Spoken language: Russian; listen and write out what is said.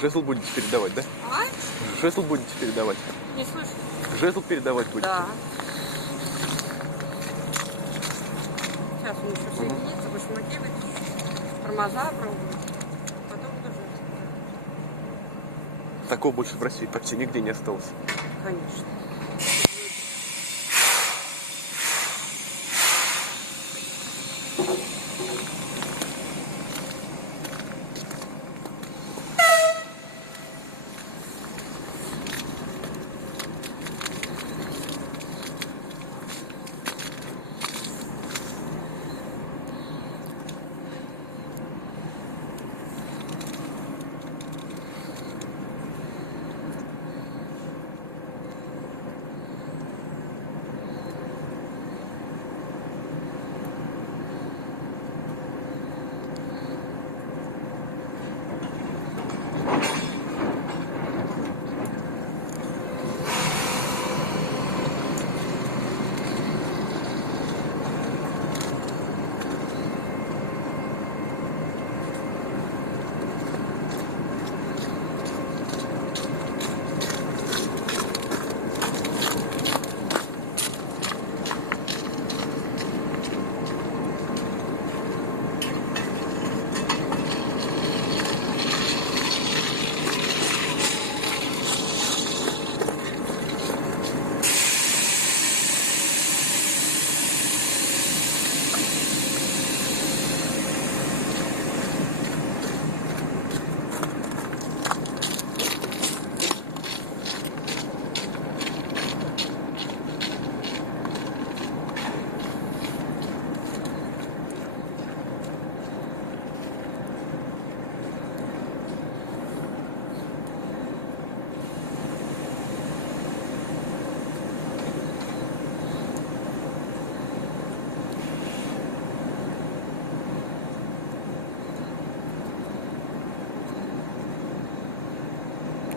Жезл будете передавать, да? А? Жезл будете передавать. Не слышу. Жезл передавать будете? Да. Сейчас он еще соединится, башмаки выйдут, тормоза пробуют. Потом тоже. Такого больше в России почти нигде не осталось. Конечно.